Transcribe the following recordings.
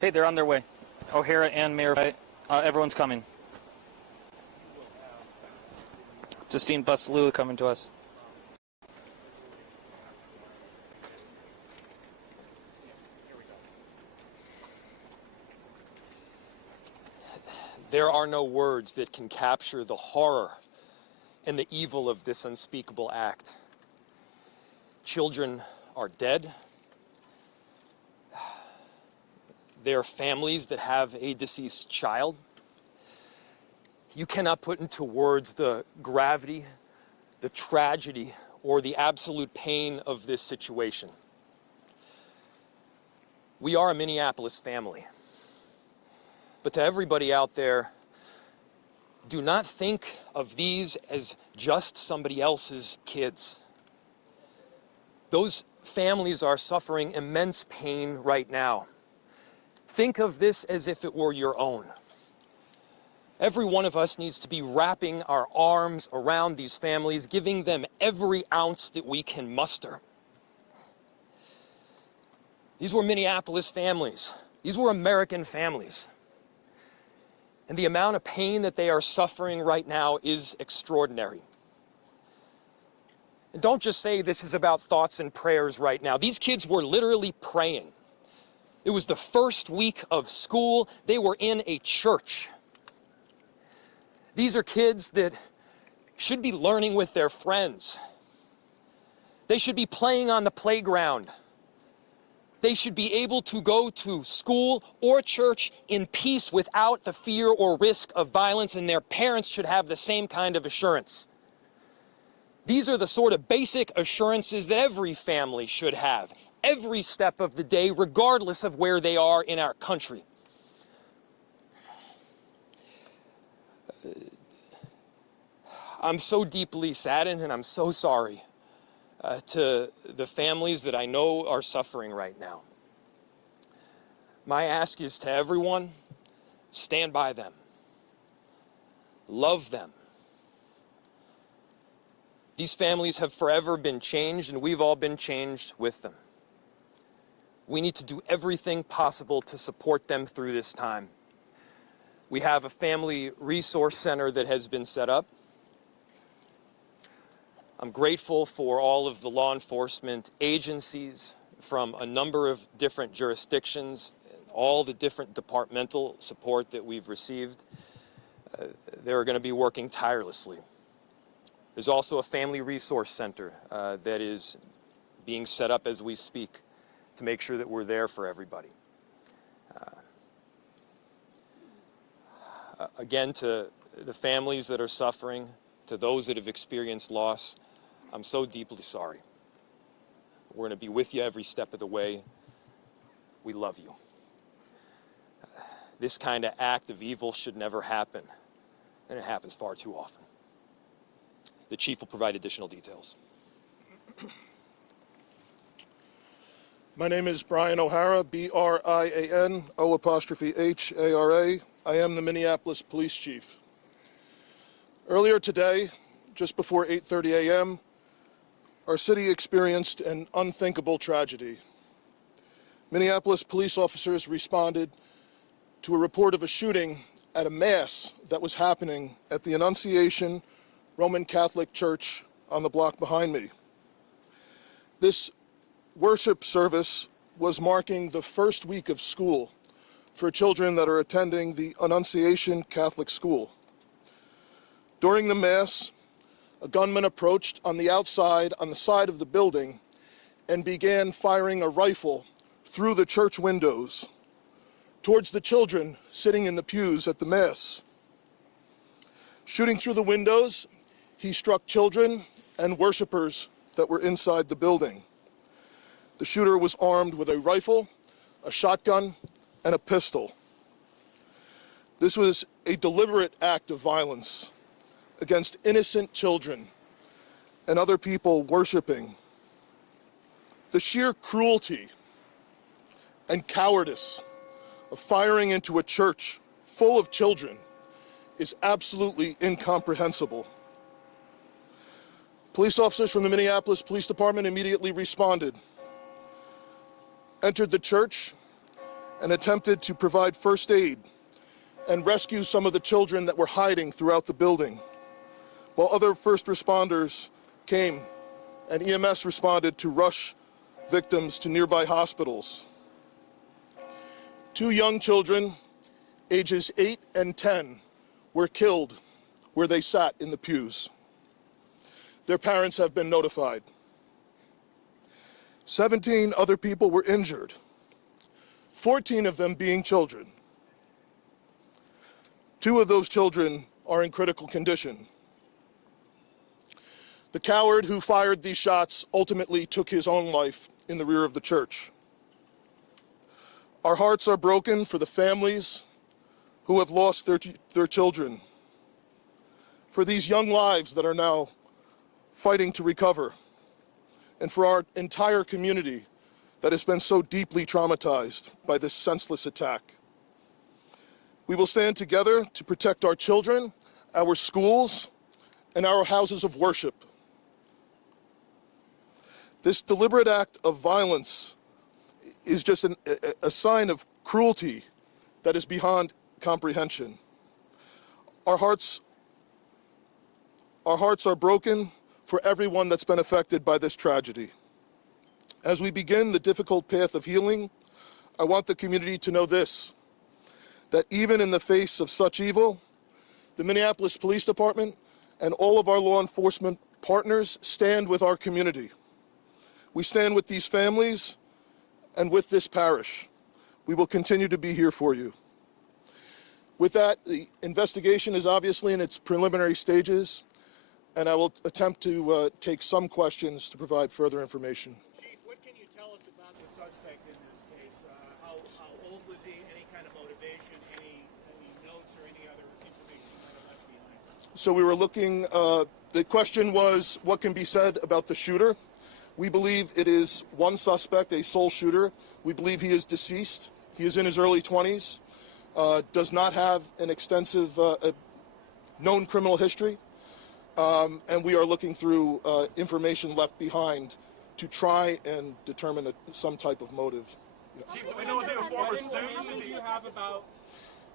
Hey, they're on their way. O'Hara and Mayor Frey. Everyone's coming. Justine Bustalou coming to us. There are no words that can capture the horror and the evil of this unspeakable act. Children are dead. There are families that have a deceased child. You cannot put into words the gravity, the tragedy, or the absolute pain of this situation. We are a Minneapolis family. But to everybody out there, do not think of these as just somebody else's kids. Those families are suffering immense pain right now. Think of this as if it were your own. Every one of us needs to be wrapping our arms around these families, giving them every ounce that we can muster. These were Minneapolis families. These were American families. And the amount of pain that they are suffering right now is extraordinary. And don't just say this is about thoughts and prayers right now. These kids were literally praying. It was the first week of school. They were in a church. These are kids that should be learning with their friends. They should be playing on the playground. They should be able to go to school or church in peace without the fear or risk of violence, and their parents should have the same kind of assurance. These are the sort of basic assurances that every family should have, every step of the day, regardless of where they are in our country. I'm so deeply saddened, and I'm so sorry to the families that I know are suffering right now. My ask is to everyone, stand by them. Love them. These families have forever been changed, and we've all been changed with them. We need to do everything possible to support them through this time. We have a family resource center that has been set up. I'm grateful for all of the law enforcement agencies from a number of different jurisdictions, all the different departmental support that we've received. They're going to be working tirelessly. There's also a family resource center that is being set up as we speak to make sure that we're there for everybody. Again, to the families that are suffering, to those that have experienced loss, I'm so deeply sorry. We're going to be with you every step of the way. We love you. This kind of act of evil should never happen, and it happens far too often. The chief will provide additional details. My name is Brian O'Hara, B-R-I-A-N, O''H-A-R-A. I am the Minneapolis Police Chief. Earlier today, just before 8:30 a.m., our city experienced an unthinkable tragedy. Minneapolis police officers responded to a report of a shooting at a mass that was happening at the Annunciation Roman Catholic Church on the block behind me. This worship service was marking the first week of school for children that are attending the Annunciation Catholic School. During the mass, a gunman approached on the outside, on the side of the building, and began firing a rifle through the church windows towards the children sitting in the pews at the mass. Shooting through the windows, he struck children and worshipers that were inside the building. The shooter was armed with a rifle, a shotgun, and a pistol. This was a deliberate act of violence against innocent children and other people worshiping. The sheer cruelty and cowardice of firing into a church full of children is absolutely incomprehensible. Police officers from the Minneapolis Police Department immediately responded, entered the church, and attempted to provide first aid and rescue some of the children that were hiding throughout the building, while other first responders came and EMS responded to rush victims to nearby hospitals. 2 young children, ages 8 and 10, were killed where they sat in the pews. Their parents have been notified. 17 other people were injured, 14 of them being children. 2 of those children are in critical condition. The coward who fired these shots ultimately took his own life in the rear of the church. Our hearts are broken for the families who have lost their children, for these young lives that are now fighting to recover, and for our entire community that has been so deeply traumatized by this senseless attack. We will stand together to protect our children, our schools, and our houses of worship. This deliberate act of violence is just a sign of cruelty that is beyond comprehension. Our hearts are broken for everyone that's been affected by this tragedy. As we begin the difficult path of healing, I want the community to know this, that even in the face of such evil, the Minneapolis Police Department and all of our law enforcement partners stand with our community. We stand with these families and with this parish. We will continue to be here for you. With that, the investigation is obviously in its preliminary stages, and I will attempt to take some questions to provide further information. Chief, what can you tell us about the suspect in this case? How old was he? Any kind of motivation? Any notes or any other information you might have left behind? So we were looking, the question was what can be said about the shooter. We believe it is one suspect, a sole shooter. We believe he is deceased. He is in his early 20s, does not have an extensive known criminal history, and we are looking through information left behind to try and determine some type of motive. Yeah. Chief, do we know if they were former students? Do you have about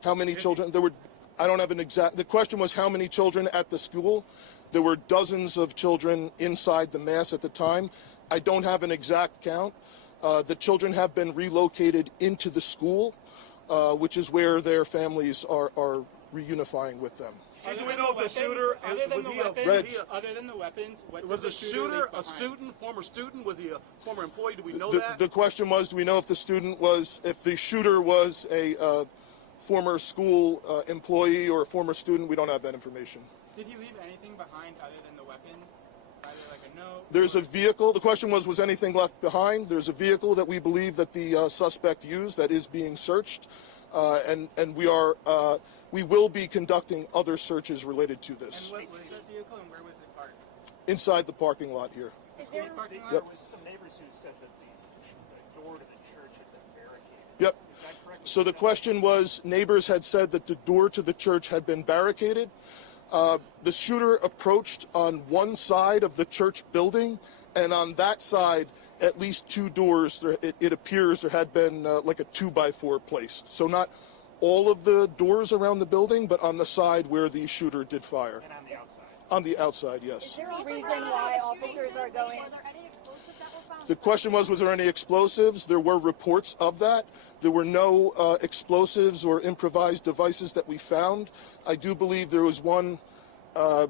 How many children? There were, I don't have an exact, the question was how many children at the school. There were dozens of children inside the mass at the time. I don't have an exact count. The children have been relocated into the school, which is where their families are reunifying with them. do we know if the shooter other than the weapons, what was a shooter a student, former student? Was he a former employee? Do we know that? The question was, do we know if the shooter was a former school employee or a former student? We don't have that information. Did he leave anything behind other than the weapon? Either like a note? There's a vehicle. The question was anything left behind? There's a vehicle that we believe that the suspect used that is being searched, and we will be conducting other searches related to this. And what was that vehicle and where was it parked? Inside the parking lot here. There Yep. was some neighbors who said that the door to the church had been barricaded. Yep. Is that correct? So the question was, neighbors had said that the door to the church had been barricaded. The shooter approached on one side of the church building, and on that side, at least 2 doors, it appears there had been like a 2x4 placed. So not all of the doors around the building, but on the side where the shooter did fire. And on the outside? On the outside, yes. Is there a reason why officers are going? The question was there any explosives? There were reports of that. There were no explosives or improvised devices that we found. I do believe there was one, I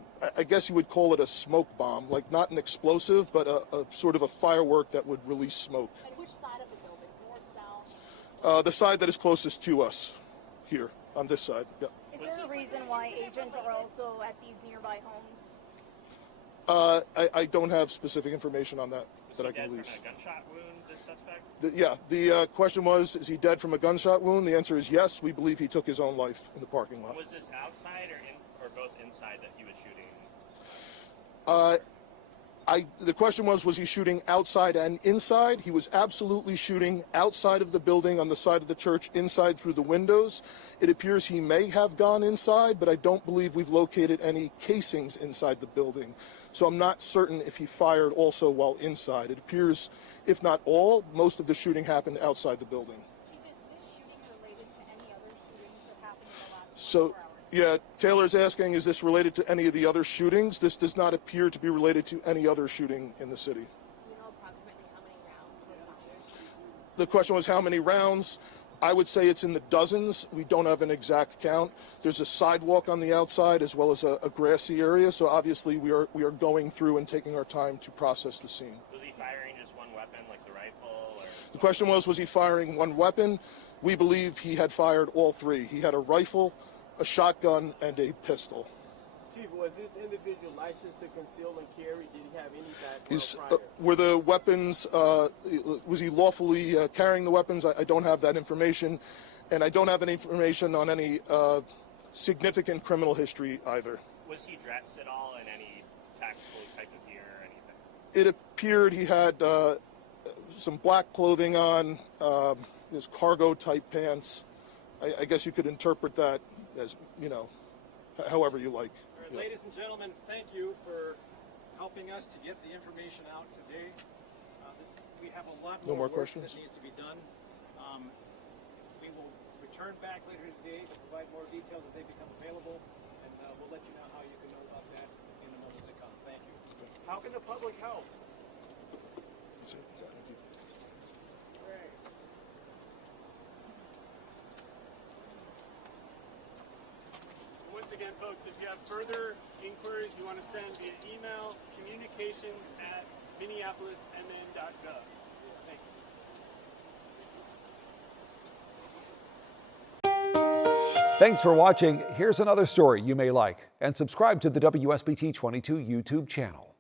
guess you would call it a smoke bomb, like not an explosive, but a sort of a firework that would release smoke. And which side of the building? North, south? The side that is closest to us, here, on this side. Yeah. Is there a reason why agents are also at these nearby homes? I don't have specific information on that I can release. Was he dead from a gunshot wound, this suspect? The question was, is he dead from a gunshot wound? The answer is yes. We believe he took his own life in the parking lot. Was this outside or both inside that he was shooting? The question was he shooting outside and inside? He was absolutely shooting outside of the building on the side of the church, inside through the windows. It appears he may have gone inside, but I don't believe we've located any casings inside the building. So I'm not certain if he fired also while inside. It appears, if not all, most of the shooting happened outside the building. This shooting So, yeah, Taylor's asking, is this related to any of the other shootings? This does not appear to be related to any other shooting in the city. Do you know approximately how many rounds were fired? The question was how many rounds? I would say it's in the dozens. We don't have an exact count. There's a sidewalk on the outside as well as a grassy area, so obviously we are going through and taking our time to process the scene. Was he firing just one weapon, like the rifle? Or The question was he firing one weapon? We believe he had fired all three. He had a rifle, a shotgun, and a pistol. Chief, was this individual licensed to conceal and carry? Did he have any background prior? Were the weapons, was he lawfully carrying the weapons? I don't have that information, and I don't have any information on any significant criminal history either. was he dressed at all in any tactical type of gear or anything? It appeared he had some black clothing on, his cargo-type pants. I guess you could interpret that as, you know, however you like. All right, ladies and gentlemen, thank you for helping us to get the information out today. We have a lot more work that needs to be done. We will return back later today to provide more details as they become available, and we'll let you know how you can know about that in the moments to come. Thank you. How can the public help? Great. Once again, folks, if you have further inquiries you want to send via email, communications@minneapolismn.gov. Thank you. Thanks for watching. Here's another story you may like, and subscribe to the WSBT 22 YouTube channel.